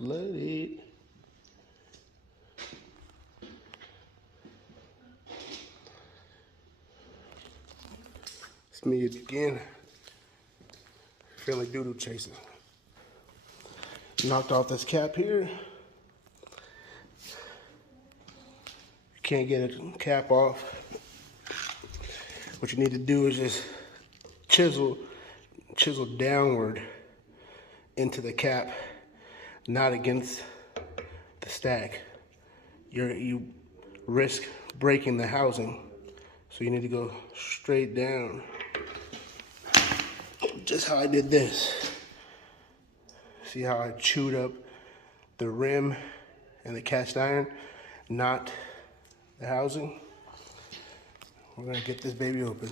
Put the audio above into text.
flooded. It's me again. Feeling like doodle chasing. Knocked off this cap here. Can't get a cap off. What you need to do is just chisel downward into the cap, not against the stack. You risk breaking the housing, so you need to go straight down. Just how I did this. See how I chewed up the rim and the cast iron, not the housing? We're gonna get this baby open.